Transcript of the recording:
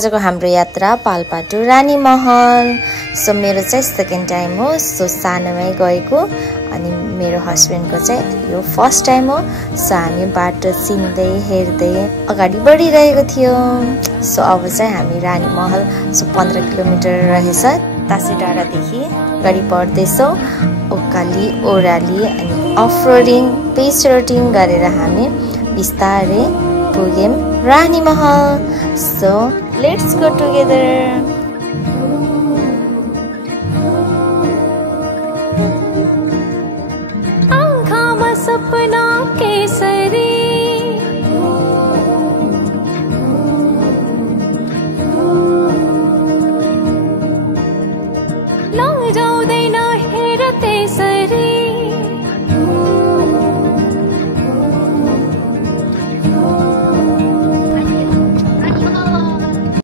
आजको हाम्रो यात्रा पाल्पा टु रानी महल। सो मेरो चाहिँ सेकेन्ड टाइम हो। सो सानोमै गएको अनि मेरो हस्बेन्डको चाहिँ यो फर्स्ट टाइम हो। सो हामी बाटो चिन्दै हेर्दै अगाडि बढिरहेको थियौँ। सो अब चाहिँ हामी रानी महल 15 किलोमिटर रहेछ तासे डाँडादेखि अगाडि बढ्दैछौँ। ओकाली ओह्राली अनि अफरोडिङ पेस रोडिङ गरेर हामी बिस्तारै पुग्यौँ Rani Mahal. So let's go together. आँखामा सपना केसरी